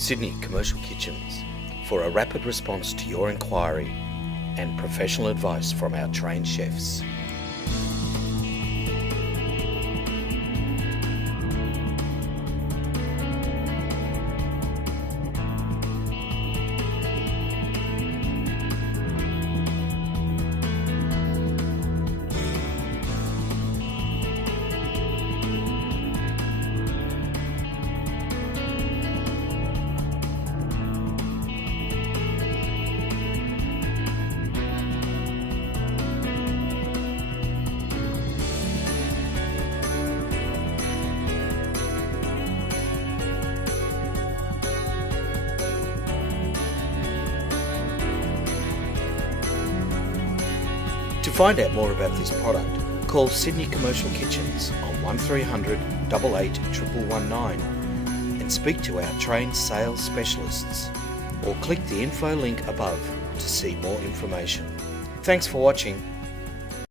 Sydney Commercial Kitchens for a rapid response to your inquiry and professional advice from our trained chefs. To find out more about this product, call Sydney Commercial Kitchens on 1300 88 1119 and speak to our trained sales specialists, or click the info link above to see more information. Thanks for watching.